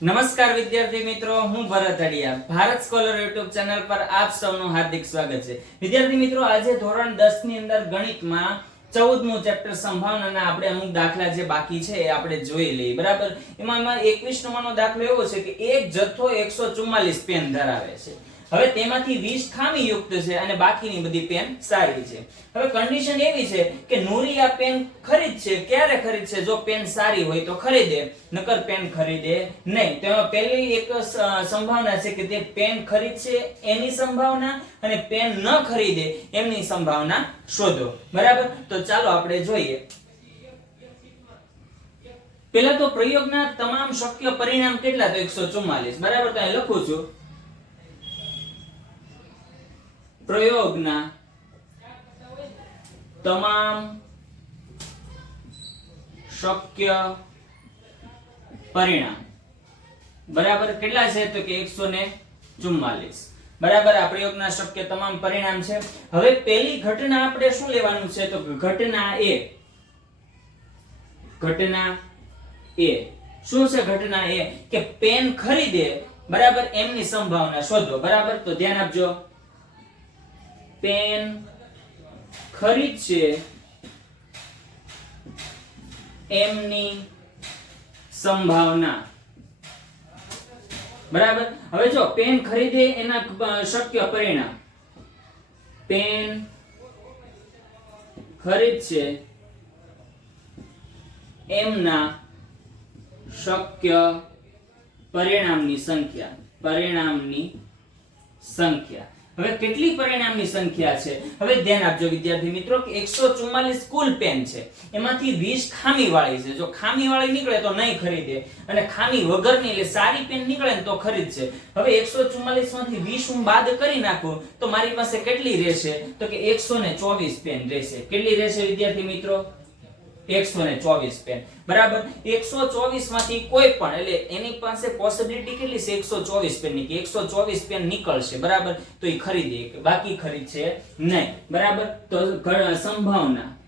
નમસ્કાર વિદ્યાર્થી મિત્રો, હું Bharat Adiya Bharat scholar YouTube channel પર આપ સૌનું હાર્દિક સ્વાગત છે. વિદ્યાર્થી મિત્રો, આજે ધોરણ 10 ની અંદર ગણિતમાં 14 નું ચેપ્ટર સંભાવનાના આપણે અમુક દાખલા જે બાકી છે એ આપણે જોઈ લઈએ. બરાબર? એમાં 21 નંબરનો દાખલો એવો છે કે એક જથ્થો 144 પેન ધરાવે છે. હવે તેમાંથી 20 ખામીયુક્ત છે અને બાકીની બધી પેન સારી છે. હવે કન્ડિશન એવી છે કે નૂરી આ પેન ખરીદશે ક્યારે ખરીદશે જો પેન સારી હોય તો ખરીદે, નકર પેન ખરીદે નહીં. તેમાં પહેલી એક સંભાવના છે કે તે પેન ખરીદશે એની સંભાવના અને પેન ન ખરીદે એમની સંભાવના શોધો. બરાબર? તો ચાલો આપણે જોઈએ. પહેલા તો પ્રયોગના તમામ શક્ય પરિણામ કેટલા? તો 144 બરાબર? તો લખું છું. પ્રયોગના તમામ શક્ય પરિણામ. બરાબર કેટલા છે? તો કે 144 બરાબર? આ પ્રયોગના શક્ય તમામ પરિણામ છે. હવે પહેલી ઘટના આપણે શું લેવાનું છે? તો ઘટના એ. ઘટના એ. શું છે ઘટના એ? કે પેન ખરીદે. બરાબર? એમની સંભાવના શોધો. બરાબર? તો ધ્યાન આપજો. પેન ખરીદશે એમની સંભાવના. બરાબર? હવે જો, પેન ખરીદે એના શક્ય પરિણામ. પેન ખરીદશે એમના શક્ય પરિણામની સંખ્યા. પરિણામની સંખ્યા. હવે કેટલી પરિણામની સંખ્યા છે? હવે ધ્યાન આપજો વિદ્યાર્થી મિત્રો કે 144 કુલ પેન છે. એમાંથી 20 ખામી વાળી છે. જો ખામી વાળી નીકળે તો નહીં ખરીદે અને ખામી વગરની એટલે સારી પેન નીકળે ને તો ખરીદશે. હવે 144 માંથી 20 હું બાદ કરી નાખું તો મારી પાસે કેટલી રહેશે? તો કે 124 પેન રહેશે. કેટલી રહેશે વિદ્યાર્થી મિત્રો? 124 પેન બરાબર? 124 માંથી કોઈ પણ, એટલે એની પાસે પોસિબિલિટી કેટલી છે? 124 પેનની. કે 124 પેન નીકળશે. બરાબર? તો એ ખરીદે. કે બાકી ખરીદશે નહીં. બરાબર? તો સંભાવના.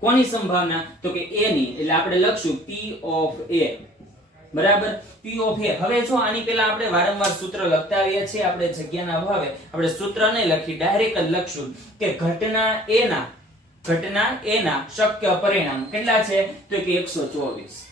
કોની સંભાવના? તો કે એની ની. એટલે આપણે લખશું પી ઓફ a. બરાબર? P ઓફ a હવે જો આની પહેલા આપણે વારંવાર સૂત્ર લખતા આવીએ છીએ, આપણે જગ્યાના અભાવે આપણે સૂત્ર લખી ડાયરેક્ટ લખશું કે ઘટના a ના, ઘટના a ના શક્ય પરિણામ કેટલા છે? તો કે 124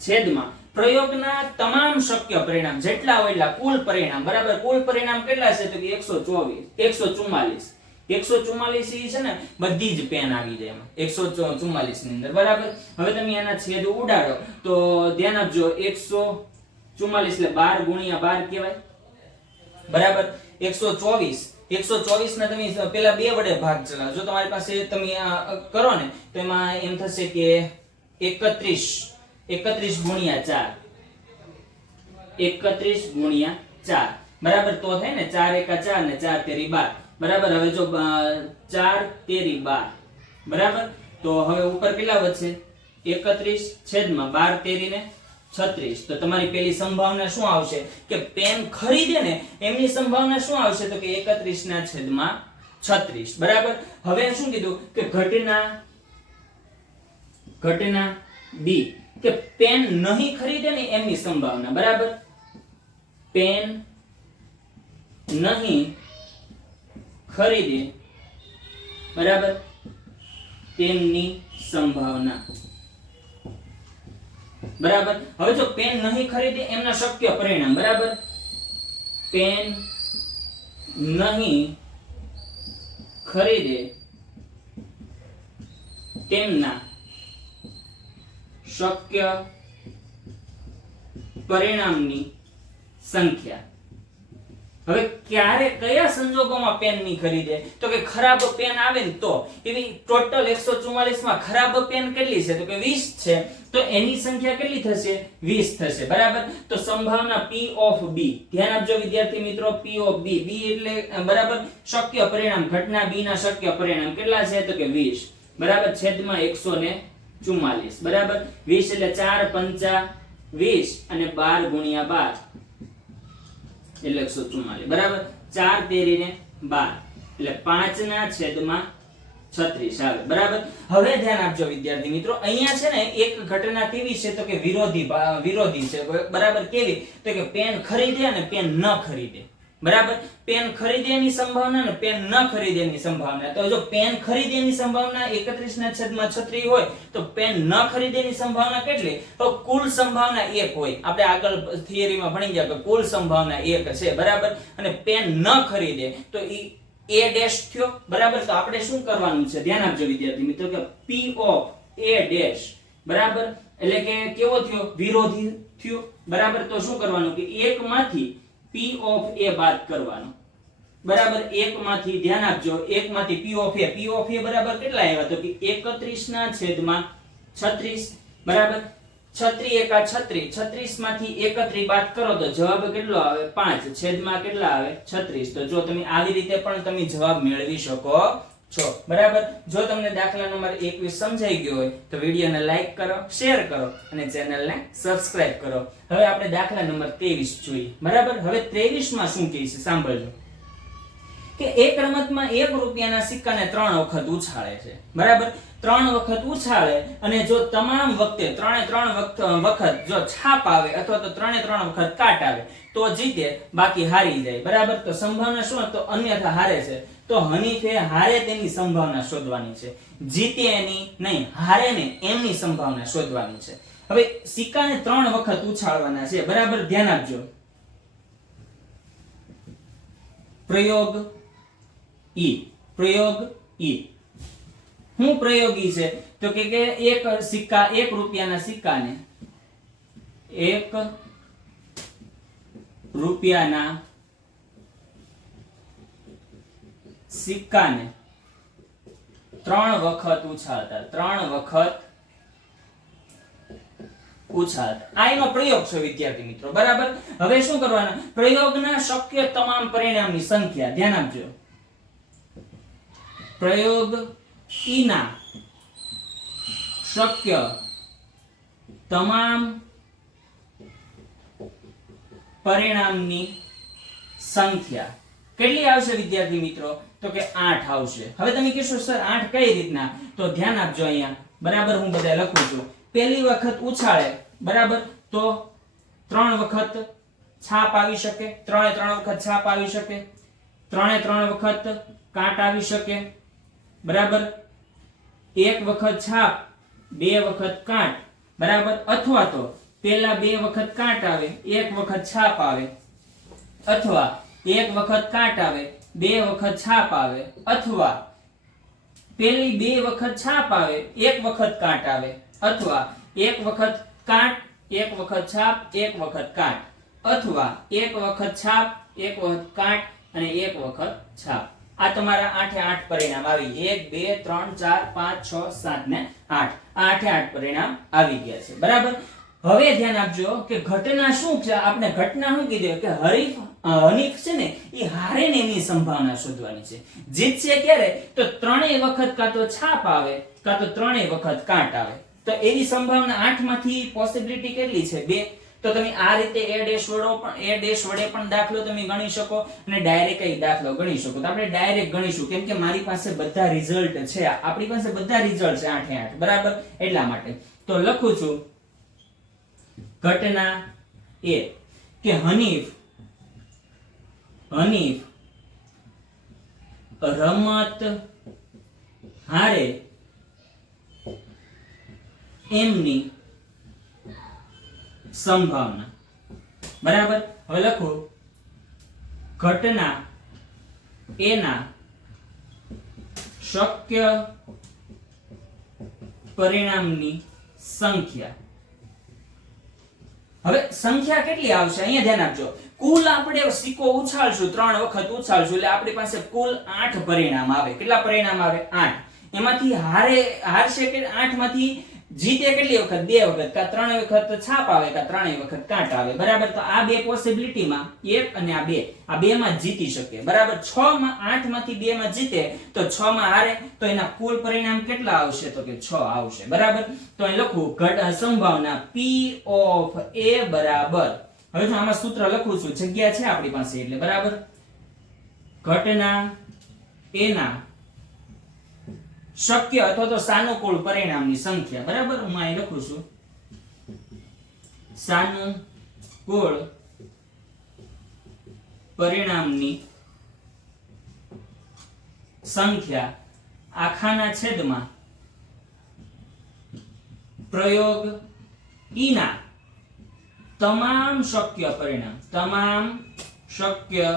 છેદમાં પ્રયોગના તમામ શક્ય પરિણામ જેટલા હોય એટલા કુલ પરિણામ. બરાબર? કુલ પરિણામ કેટલા છે? તો કે 124 144 144 ઈ છે ને, બધી જ પેન આવી જાય એમાં. 144 ની અંદર, બરાબર? હવે તમે એના છેદ ઉડાડો, તો ધ્યાન આપજો 144 એટલે બાર ગુણ્યા બાર કહેવાય. બરાબર? 124 124 ના તમે પેલા બે વડે ભાગ ચલાવો જો તમારી પાસે તમે કરો ને, તો એમાં એમ થશે કે 31 31 ગુણ્યા 4 31 ગુણ્યા ચાર. બરાબર? તો થાય ને, ચાર એકા ચાર ને ચાર તેરી 12 બરાબર, હવે જો ચાર, તેરી, બાર. બરાબર? તો હવે ઉપર કેટલા વધશે? 31 છેદમાં બાર તેરી ને 36 તો તમારી પેલી સંભાવના શું આવશે? કે પેન ખરીદે ને, એમની સંભાવના શું આવશે? તો કે 31 ના છેદમાં 36 બરાબર? હવે શું કીધું? કે ઘટના ઘટના બી કે પેન નહીં ખરીદે ને એમની સંભાવના. બરાબર? પેન નહીં ખરીદે, બરાબર? તેમની સંભાવના. બરાબર? હવે જો પેન નહીં ખરીદે, એમના શક્ય પરિણામ, બરાબર? પેન નહીં ખરીદે, તેમના શક્ય પરિણામની સંખ્યા. હવે ક્યારે કયા સંજોગોમાં પેન નહીં ખરીદે? તો કે ખરાબ પેન આવે ને તો. એવી ટોટલ 144 માં ખરાબ પેન કેટલી છે? તો કે વીસ છે. તો એની સંખ્યા કેટલી થશે? વીસ થશે. બરાબર? તો સંભાવના પી ઓફ બી ધ્યાન આપજો વિદ્યાર્થી મિત્રો પી ઓફ બી બી એટલે બરાબર? શક્ય પરિણામ. ઘટના બી ના શક્ય પરિણામ કેટલા છે? તો કે વીસ. બરાબર? છેદમાં 144 બરાબર? વીસ એટલે ચાર પંચા વીસ અને બાર ગુણ્યા 12 એટલે એકસો ચુમ્માલીસ બરાબર? ચાર તેરી ને બાર. એટલે પાંચ ના છેદમાં છત્રીસ. આવે. બરાબર? હવે ધ્યાન આપજો વિદ્યાર્થી મિત્રો, અહીંયા છે ને એક ઘટના કેવી છે? તો કે વિરોધી વિરોધી છે. બરાબર? કેવી? તો કે પેન ખરીદે અને પેન ન ખરીદે. બરાબર? પેન ખરીદેની સંભાવના ને પેન ન ખરીદેની સંભાવના. તો જો પેન ખરીદેની સંભાવના એકત્રીસ ના છેદમાં છત્રીસ હોય, તો પેન ન ખરીદેની સંભાવના કેટલી? તો કુલ સંભાવના એક હોય. આપણે આગળ થિયરીમાં ભણી ગયા કે કુલ સંભાવના એક છે, બરાબર? અને પેન ન ખરીદે, તો ઈ એ ડેશ થયો, બરાબર? તો આપણે શું કરવાનું છે? ધ્યાન આપજો વિદ્યાર્થી મિત્રો કે પી ઓફ એ ડેશ, બરાબર? એટલે કે કેવો થયો? વિરોધી થયો, બરાબર? તો શું કરવાનું? કે એકમાંથી પી ઓફ એ બાદ કરવાનો. બરાબર એકમાંથી ધ્યાન આપજો, એકમાંથી પી ઓફ એ પી ઓફ એ બરાબર કેટલા આવ્યા? તો કે 31 ના છેદમાં 36 બરાબર? 36 એકા 36 36 માંથી 31 બાદ કરો તો જવાબ કેટલો આવે? 5 છેદમાં કેટલા આવે? 36 તો જો તમે આવી રીતે પણ તમે જવાબ મેળવી શકો છો. બરાબર? જો તમને દાખલા નંબર 21 સમજાઈ ગયો હોય, તો વિડીયોને લાઈક કરો, શેર કરો અને ચેનલને સબસ્ક્રાઇબ કરો. હવે આપણે દાખલા નંબર 23 જોઈએ. બરાબર? હવે 23 માં શું કહે છે? સાંભળજો. કે એક રમતમાં એક રૂપિયાના સિક્કાને ત્રણ વખત ઉછાળે છે. બરાબર? ત્રણ વખત ઉછાળે અને જો તમામ વખતે ત્રણે ત્રણ વખત જો છાપ આવે અથવા તો ત્રણે ત્રણ વખત કાટ આવે, તો જીતે, બાકી હારી જાય. બરાબર? તો સંભાવના શું? તો અન્યથા હારે છે. તો હનીફે હારે તેની સંભાવના શોધવાની છે. જીતે એની નહીં, હારે ને એમની સંભાવના શોધવાની છે. હવે સિક્કાને ત્રણ વખત ઉછાળવાના છે. બરાબર? ધ્યાન આપજો. પ્રયોગ ઈ. પ્રયોગ ઈ. શું પ્રયોગી છે? તો કે કે એક સિક્કા, એક રૂપિયાના સિક્કાને એક રૂપિયાના સિક્કાને ત્રણ વખત ઉછાળતા, ત્રણ વખત ઉછાળતા. આ એનો પ્રયોગ છે, વિદ્યાર્થી મિત્રો. બરાબર? હવે શું કરવાના? પ્રયોગના શક્ય તમામ પરિણામની સંખ્યા ધ્યાન આપજો. પ્રયોગ ઈના. શક્ય તમામ પરિણામની સંખ્યા. કેટલી આવશે વિદ્યાર્થી મિત્રો? તો કે આઠ આવશે. હવે તમે કહેશો, સર, આઠ કઈ રીતના? તો ધ્યાન આપજો અહીંયા. બરાબર હું બધા લખું છું. પહેલી વખત ઉછાળે. બરાબર? તો ત્રણ વખત છાપ આવી શકે. ત્રણે ત્રણ વખત છાપ આવી શકે. ત્રણે ત્રણ વખત કાટ આવી શકે. બરાબર? એક વખત છાપ બે વખત કાટ બરાબર અથવા તો પેલા બે વખત કાટ આવે એક વખત છાપ આવે અથવા એક વખત કાટ આવે બે વખત છાપ આવે અથવા પેલી બે વખત છાપ આવે એક વખત કાટ આવે અથવા એક વખત કાટ એક વખત છાપ એક વખત કાટ અથવા એક વખત છાપ એક વખત કાટ અને એક વખત છાપ આ તમારા આઠે આઠ પરિણામ આવી. એક, બે, ત્રણ, ચાર, પાંચ, છ, સાત ને આઠ. આઠે આઠ પરિણામ આવી ગયા છે. બરાબર? હવે ધ્યાન આપજો કે ઘટના શું છે? આપણે ઘટના શું કીધી? કે હરીફ હનીફ છે ને, એ હારે ને એની સંભાવના શોધવાની છે. જીતશે ક્યારે? તો ત્રણેય વખત કાં તો છાપ આવે, કાં તો ત્રણેય વખત કાંટ આવે. તો એવી સંભાવના આઠમાંથી પોસિબિલિટી કેટલી છે? બે. તો તમે આ રીતે એ ડેશ વડો પણ એ ડેશ વડે પણ દાખલો તમે ગણી શકો અને ડાયરેક્ટ એ દાખલો ગણી શકો. તો આપણે ડાયરેક્ટ ગણીશું. કેમ કે મારી પાસે બધા રિઝલ્ટ છે. આપણી પાસે બધા રિઝલ્ટ છે આઠે આઠ. બરાબર? એટલા માટે. તો લખું છું. ઘટના એ કે હનીફ હનીફ રમત હારે એમની સંભાવના. બરાબર? હવે લખો. ઘટના એના શક્ય પરિણામની સંખ્યા. હવે સંખ્યા કેટલી આવશે? અહીંયા ધ્યાન આપજો. કુલ આપણે સિક્કો ઉછાળશું, ત્રણ વખત ઉછાળશું, એટલે આપણી પાસે કુલ આઠ પરિણામ આવે. કેટલા પરિણામ આવે? આઠ. એમાંથી હારે, હારશે કે આઠમાંથી જીતે કેટલી વખત? બે વખત. કા ત્રણ વખત છાપ આવે, કા ત્રણેય વખત કાટ આવે. બરાબર? તો આ બે પોસિબિલિટીમાં એક અને આ બે. આ બે માં જીતી શકે. બરાબર? છ માં આઠમાંથી બે માં જીતે, તો છ માં હારે, તો એના કુલ પરિણામ કેટલા આવશે? તો કે છ આવશે. બરાબર? તો અહીં લખું, ઘટ સંભાવના p ઓફ a બરાબર. હવે જો આમાં સૂત્ર લખું છું, જગ્યા છે આપણી પાસે એટલે બરાબર? ઘટના એના શક્ય અથવા તો સાનુકૂળ પરિણામની સંખ્યા, બરાબર? હું અહીં લખું છું. સાનુકૂળ પરિણામની સંખ્યા આખાના છેદમાં પ્રયોગ ઈના તમામ શક્ય પરિણામ, તમામ શક્ય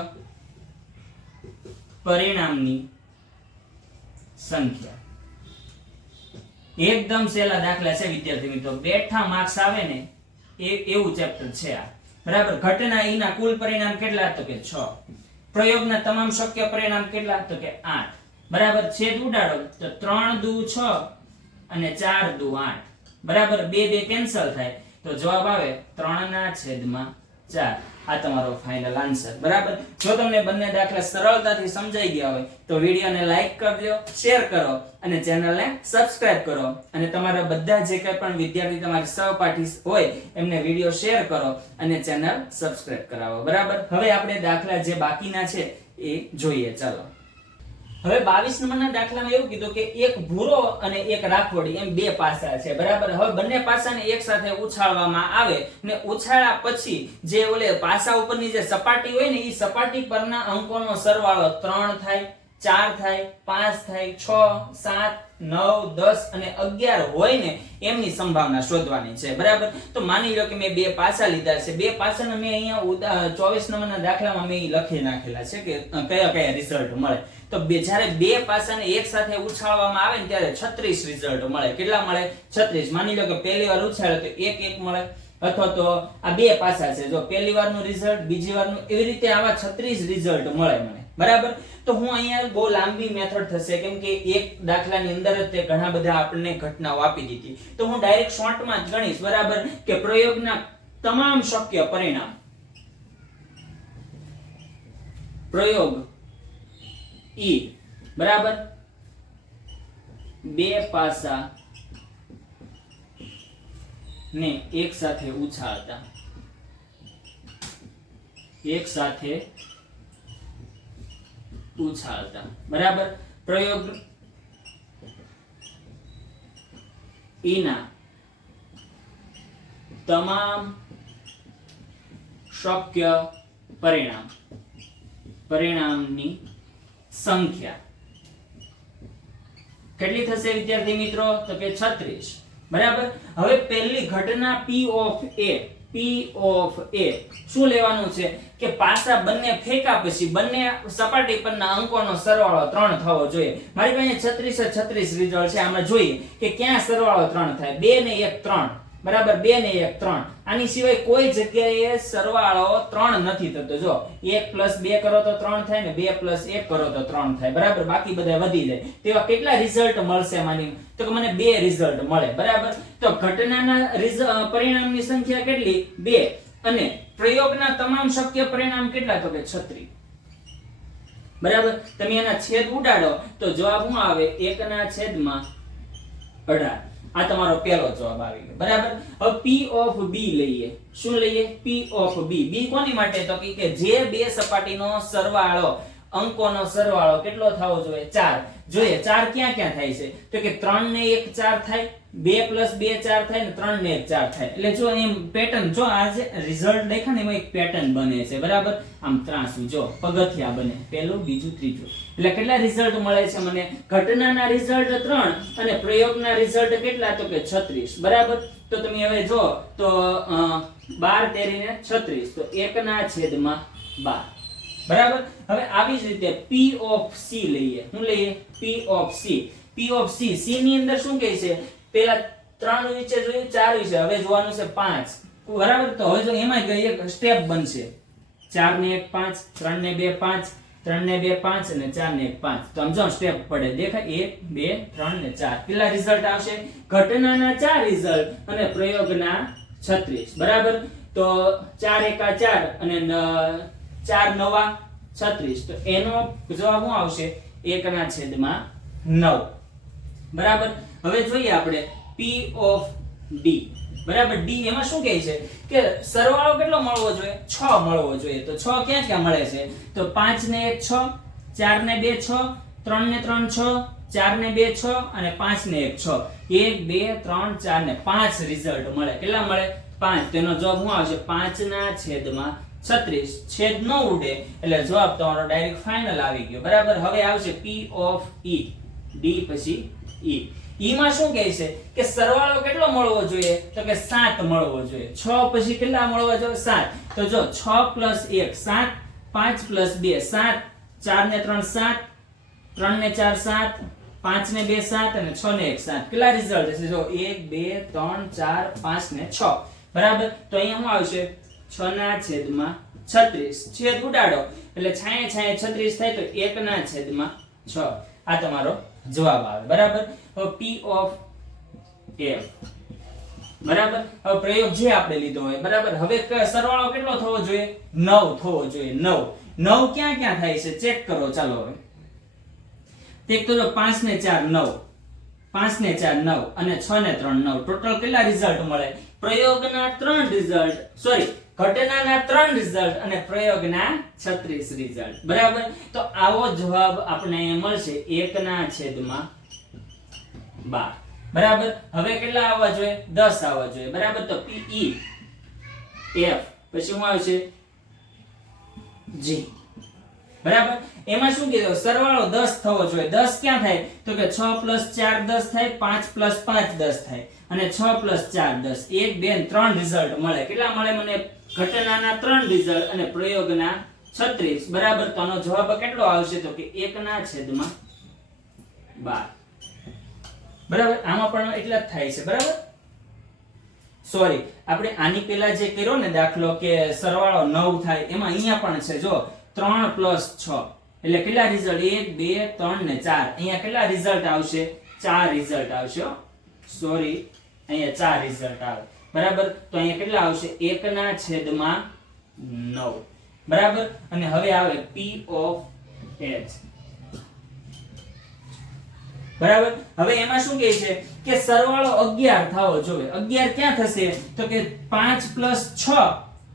પરિણામની સંખ્યા. એકદમ સહેલા દાખલા છે, વિદ્યાર્થી મિત્રો. બેઠા માર્ક્સ આવે ને, એ એવું ચેપ્ટર છે આ. બરાબર? ઘટના ઈના કુલ પરિણામ કેટલા તો કે 6 પ્રયોગના તમામ શક્ય પરિણામ કેટલા તો કે 8 બરાબર? છેદ ઉડાડો તો 3 દુ 6 અને 4 દુ 8 બરાબર? બે બે કેન્સલ થાય. તો જવાબ આવે 3 ના છેદમાં 4 આ તમારો ફાઇનલ આન્સર બરાબર? જો તમને બંને દાખલા સરળતાથી સમજાઈ ગયા હોય, તો વિડીયોને લાઈક કરજો શેર કરો અને ચેનલને સબસ્ક્રાઇબ કરો. અને તમારા બધા જે કંઈ પણ વિદ્યાર્થી તમારા સહપાઠી હોય, એમને વીડિયો શેર કરો અને ચેનલ સબસ્ક્રાઇબ કરાવો. બરાબર? હવે આપણે દાખલા જે બાકીના છે, એ જોઈએ. ચાલો. હવે બાવીસ નંબરના દાખલામાં એવું કીધું કે એક ભૂરો અને એક રાખોડી એમ બે પાસા છે, બરાબર? હવે બંને પાસાને એક સાથે ઉછાળવામાં આવે ને ઉછાળ્યા પછી જે ઓલે પાસા ઉપરની જે સપાટી હોય ને એ સપાટી પરના અંકોનો સરવાળો ત્રણ થાય. ચાર થાય, પાંચ થાય, છ, સાત, નવ, દસ અને અગિયાર હોય ને, એમની સંભાવના શોધવાની છે. બરાબર? તો માની લો કે મેં બે પાસા લીધા છે. બે પાસાના મેં અહીંયા ચોવીસ નંબરના દાખલામાં મેં લખી નાખેલા છે કે કયા કયા રિઝલ્ટ મળે. તો બે, જ્યારે બે પાસાને એક સાથે ઉછાળવામાં આવે ને, ત્યારે 36 રિઝલ્ટ મળે. કેટલા મળે? 36 માની લો કે પહેલી વાર ઉછાળે તો એક એક મળે. અથવા તો આ બે પાસા છે. જો પહેલી વારનું રિઝલ્ટ બીજી વારનું, એવી રીતે આવા 36 રિઝલ્ટ મળે મને. બરાબર? તો હું અહીંયા બહુ લાંબી મેથડ થશે, કેમ કે એક દાખલાની અંદર જ તે ઘણા બધા આપણને ઘટનાઓ આપી દીધી. તો હું ડાયરેક્ટ શોર્ટમાં જ ગણીશ, બરાબર? કે પ્રયોગના તમામ શક્ય પરિણામ. પ્રયોગ ઈ બરાબર? બે પાસા ને એક સાથે ઉછાળતા એક સાથે ઉછાળતા બરાબર? પ્રયોગ ઈના. તમામ શક્ય પરિણામ. પરિણામની સંખ્યા. કેટલી થશે વિદ્યાર્થી મિત્રો? તો કે 36 બરાબર? હવે પહેલી ઘટના p of a. p of a. શું લેવાનું છે? કે પાસા બંને ફેંકા પછી બંને સપાટી પરના અંકોનો સરવાળો 3 થવો જોઈએ. મારી પાસે 36 છત્રીસ 36 રિઝલ્ટ છે. આમાં જોઈએ કે ક્યાં સરવાળો 3 થાય? 2 ને 1 3 બરાબર, બે ને 1 3 આની સિવાય કોઈ જગ્યાએ સરવાળો ત્રણ નથી થતો. જો 1 2 કરો તો ત્રણ થાય ને 2 1 કરો તો ત્રણ થાય. બરાબર? બાકી બધા વધી જાય. તેવા કેટલા રિઝલ્ટ મળશે માની તો કે મને બે રિઝલ્ટ મળે. બરાબર? તો ઘટનાના પરિણામની સંખ્યા કેટલી? બે. અને પ્રયોગના તમામ શક્ય પરિણામ કેટલા? તો કે 36 બરાબર? તમે એના છેદ ઉડાડો. તો જવાબ શું આવે? એકના છેદમાં અઢાર. આ તમારો પહેલો જવાબ આવી ગયો. બરાબર? હવે p ઓફ b લઈએ. શું લઈએ? P of b. B કોની માટે? તો કે જે બે સપાટીનો સરવાળો, અંકોનો સરવાળો કેટલો થવો જોઈએ? 4 જોઈએ 4 ક્યાં ક્યાં થાય છે? તો કે 3 ને 1 4 થાય 2 પ્લસ 2 4 થાય ને 3 ને 1 4 થાય. એટલે જો એમ પેટર્ન જો આ જે રિઝલ્ટ કેટલા રિઝલ્ટ મળે છે મને? ઘટનાના રિઝલ્ટ 3 અને પ્રયોગના રિઝલ્ટ કેટલા? તો કે 36 બરાબર? તો તમે હવે જો તો 12 તેરીને 36 તો એક ના છેદમાં બાર. બરાબર? હવે આવી જ રીતે પી ઓફ સી લઈએ. શું લઈએ? P of C P of C C ની અંદર શું કહે છે? પેલા ત્રણ વિશે જોયું ચાર વિશે હવે જોવાનું છે પાંચ. બરાબર? તો હવે જો એમાં કઈ એક સ્ટેપ બનશે. ચાર ને એક પાંચ ત્રણ ને બે પાંચ ત્રણ ને બે પાંચ અને ચાર ને એક પાંચ. તો આમ જો સ્ટેપ પડે. દેખાય? એક, બે, ત્રણ ને ચાર. કેટલા રિઝલ્ટ આવશે? ઘટનાના ચાર રિઝલ્ટ અને પ્રયોગના છત્રીસ. બરાબર? તો ચાર એકા ચાર અને ચાર નવા છત્રીસ. તો એનો જવાબ શું આવશે? એકના છેદમાં નવ. બરાબર? હવે જોઈએ આપણે p ઓફ d. બરાબર? D એમાં શું કહે છે? કે સરવાળો કેટલો મળવો જોઈએ? 6 મળવો જોઈએ. તો 6 ક્યાં ક્યાં મળે છે? તો 5 ને 1 6 4 ને 2 6 3 ને 3 6 4 ને બે છ અને 5 ને એક છ. એક, બે, ત્રણ, ચાર ને પાંચ રિઝલ્ટ મળે. કેટલા મળે? પાંચ. તેનો જવાબ શું આવશે? 5 ના છેદમાં છત્રીસ. છેદ ન ઉડે. એટલે જવાબ તમારો ડાયરેક્ટ ફાઇનલ આવી ગયો. બરાબર? હવે આવશે પી ઓફ ઈ ડી પછી ઈ. ઈમાં શું કહે છે? કે સરવાળો કેટલો મળવો જોઈએ? તો કે 7 મળવો જોઈએ. 6 પછી કેટલા મળવા જોઈએ? 7 તો જો 6 1 7 5 2 7 4 ને 3 7 3 ને 4 7 5 ને 2 7 અને 6 ને 1 7 કેટલા રિઝલ્ટ હશે? જો 1 2 3 4 5 ને 6 બરાબર? તો અહીંયા શું આવશે? 6 ના છેદમાં 36 છેદ ઉડાડો. એટલે છાંયે છાંયે 36 થાય તો 1 ના છેદમાં 6 આ તમારો જવાબ આવે. બરાબર? હવે p ઓફ f. બરાબર? હવે પ્રયોગ જે આપણે લીધો હોય, બરાબર? હવે સરવાળો કેટલો થવો જોઈએ? 9 થવો જોઈએ 9 9 ક્યાં ક્યાં થાય છે? ચેક કરો, ચાલો હવે. એક તો પાંચ 5 ને 4 9 5 ને 4 9 અને 6 ને 3 9 ટોટલ કેટલા રિઝલ્ટ મળે? પ્રયોગના ત્રણ રિઝલ્ટ સોરી ઘટનાના ત્રણ રિઝલ્ટ અને પ્રયોગના 36 રિઝલ્ટ બરાબર? તો આવો જવાબ આપણે મળશે. એકના છેદમાં બાર. બરાબર? હવે કેટલા આવવા જોઈએ? દસ આવવા જોઈએ. બરાબર? તો પી એફ પછી શું આવશે? જી બરાબર? એમાં શું કીધું? સરવાળો દસ થવો જોઈએ. દસ ક્યાં થાય? તો કે 6 4 10 થાય 5 5 10 થાય. અને 6 4 10 1 2 3 રિઝલ્ટ મળે. કેટલા મળે મને? ઘટનાના ત્રણ રિઝલ્ટ અને પ્રયોગના 36 બરાબર? તો આનો જવાબ કેટલો આવશે? તો કે 1 ના છેદમાં બાર. બરાબર? આમાં પણ એટલા જ થાય છે. બરાબર? સોરી આપણે આની પહેલા જે કર્યો ને દાખલો કે સરવાળો નવ થાય, એમાં અહીંયા પણ છે. જો, ત્રણ પ્લસ છ. એટલે કેટલા રિઝલ્ટ 1 2 3 ને ચાર. અહીંયા કેટલા રિઝલ્ટ આવશે? ચાર રિઝલ્ટ આવશે સોરી અહીંયા ચાર રિઝલ્ટ આવે. બરાબર? તો અહીંયા કેટલા આવશે? 1 ના છેદમાં નવ. બરાબર? અને હવે આવે પી ઓફ એચ બરાબર? હવે એમાં શું કહે છે? કે સરવાળો 11 થવો જોવે 11 ક્યાં થશે? તો કે 5 6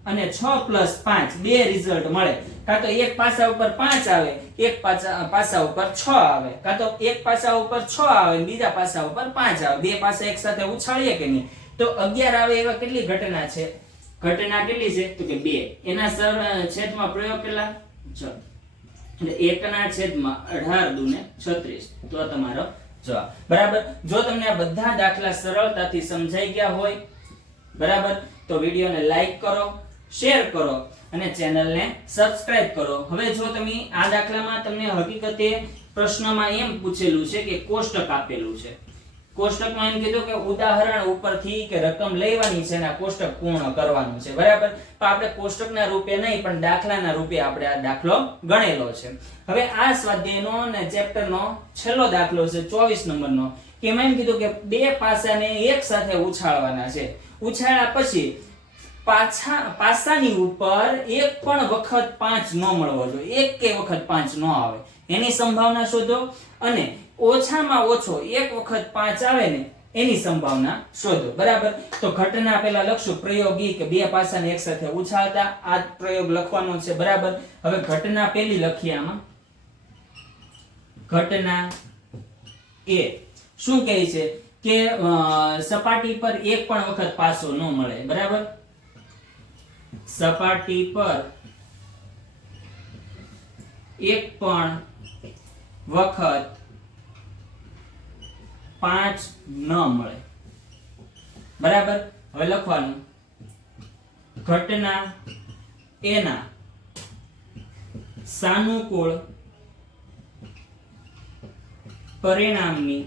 અને 6 5 બે રિઝલ્ટ મળે. કાં તો એક પાસા ઉપર 5 આવે, એક પાસા પાસા ઉપર 6 આવે. કાં તો એક પાસા ઉપર 6 આવે બીજા પાસા ઉપર 5 આવે. બે પાસા એક સાથે ઉછાળીએ કે નહીં? તો 11 આવે એવા કેટલી ઘટના છે? ઘટના કેટલી છે? તો કે બે. એના સર છેદમાં પ્રયોગ કેટલા? 6 એટલે એકના છેદમાં અઢાર દુને છત્રીસ. તો તમારો જવાબ. બરાબર? જો તમને આ બધા દાખલા સરળતાથી સમજાઈ ગયા હોય, બરાબર? તો વિડીયોને લાઈક કરો, શેર કરો અને ચેનલને સબસ્ક્રાઇબ કરો. હવે જો તમે આ દાખલામાં તમને હકીકતે પ્રશ્નમાં એમ પૂછેલું છે કે કોષ્ટક આપેલું છે. કોષ્ટકમાં એમ કીધું કે ઉદાહરણ ઉપરથી કે રકમ લેવાની છે અને આ કોષ્ટક પૂર્ણ કરવાનું છે. બરાબર? તો આપણે કોષ્ટકના રૂપે નહીં, પણ દાખલાના રૂપે આપણે આ દાખલો ગણેલો છે. હવે આ સ્વાધ્યાયનો અને ચેપ્ટરનો છેલ્લો દાખલો છે 24 નંબરનો, કે એમાં એમ કીધું કે બે પાસાને એક સાથે ઉછાળવાના છે. ઉછાળ્યા પછી પાછા, પાસાની ઉપર એક પણ વખત પાંચ ન મળવો જોઈએ. એક કે વખત પાંચ ન આવે. એની સંભાવના શોધો અને ઓછામાં ઓછો એક વખત પાંચ આવે ને, એની સંભાવના શોધો. બરાબર? તો ઘટના પહેલા લખશું, પ્રયોગી કે બે પાસાને એક સાથે ઉછાળતા. આ પ્રયોગ લખવાનો છે, બરાબર? હવે ઘટના પહેલી લખીએ આમાં. ઘટના એ. શું કહે છે? કે સપાટી પર એક પણ વખત પાસો ન મળે. બરાબર? સપાટી પર એક પણ વખત પાંચ ન મળે. બરાબર? હવે લખવાનું. ઘટના એના સાનુકૂળ પરિણામની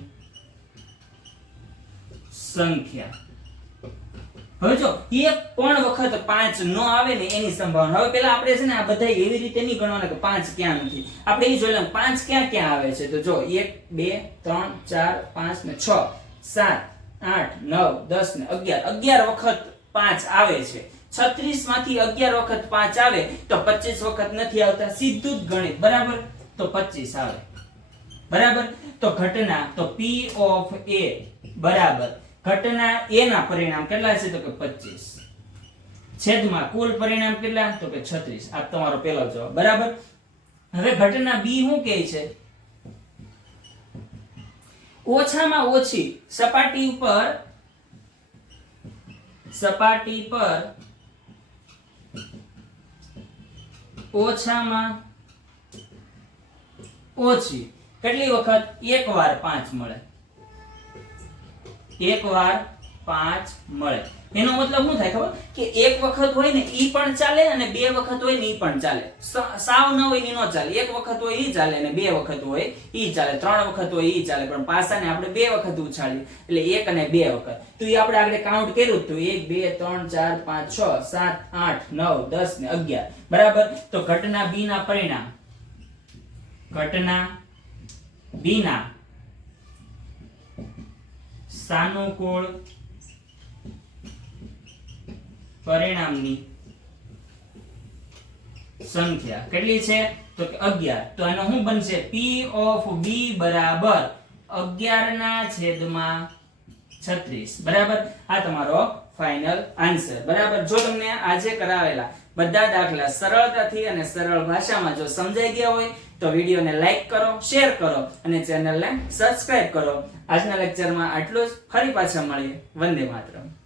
સંખ્યા. હવે જો, એક પણ વખત પાંચ ન આવે ને એની સંભાવના. હવે પેલા આપણે છે ને આ બધા એવી રીતે નહીં ગણવાના કે પાંચ ક્યાં નથી. આપણે એ જોઈ લઈએ પાંચ ક્યાં ક્યાં આવે છે? તો જો, એક, બે, ત્રણ, ચાર, પાંચ ને છ, સાત, આઠ, નવ, દસ ને અગિયાર. અગિયાર વખત પાંચ આવે છે. છત્રીસમાંથી અગિયાર વખત પાંચ આવે, તો પચીસ વખત નથી આવતા. સીધું જ ગણિત. બરાબર? તો પચીસ આવે. બરાબર? તો ઘટના, તો પી ઓફ એ બરાબર. ઘટના a ના પરિણામ કેટલા છે તો કે 25 છેદમાં કુલ પરિણામ કેટલા? તો કે 36 આ તમારો પહેલો જવાબ. બરાબર? હવે ઘટના બી શું કહે છે? ઓછામાં ઓછી સપાટી ઉપર, સપાટી પર ઓછામાં ઓછી કેટલી વખત? એક વાર પાંચ મળે. એક વાર પાંચ મળે. એનો મતલબ શું થાય ખબર? કે એક વખત હોય ને ઈ પણ ચાલે અને બે વખત હોય ને ઈ પણ ચાલે. સાવ ન હોય ને ન ચાલે. એક વખત હોય ઈ ચાલે અને બે વખત હોય ઈ ચાલે. ત્રણ વખત હોય ઈ ચાલે. પણ પાસાને આપણે બે વખત ઉછાળીએ. એટલે એક અને બે વખત. તો એ આપણે આગળ કાઉન્ટ કર્યું તો એક, બે, ત્રણ, ચાર, પાંચ, છ, સાત, આઠ, નવ, દસ ને અગિયાર. બરાબર? તો ઘટના બી ના પરિણામ. ઘટના બી ના સાનુકૂળ પરિણામની સંખ્યા કેટલી છે? તો કે 11 તો આનો શું બનશે? P ઓફ b બરાબર 11 ના છેદમાં 36 બરાબર? આ તમારો ફાઇનલ આન્સર બરાબર? જો તમને આજે કરાવેલા બધા દાખલા સરળતાથી અને સરળ ભાષામાં જો સમજાઈ ગયા હોય તો વિડીયોને લાઈક કરો, શેર કરો અને ચેનલને સબસ્ક્રાઇબ કરો. આજના લેક્ચરમાં આટલું જ. ફરી પાછા મળીએ. વંદે માતરમ.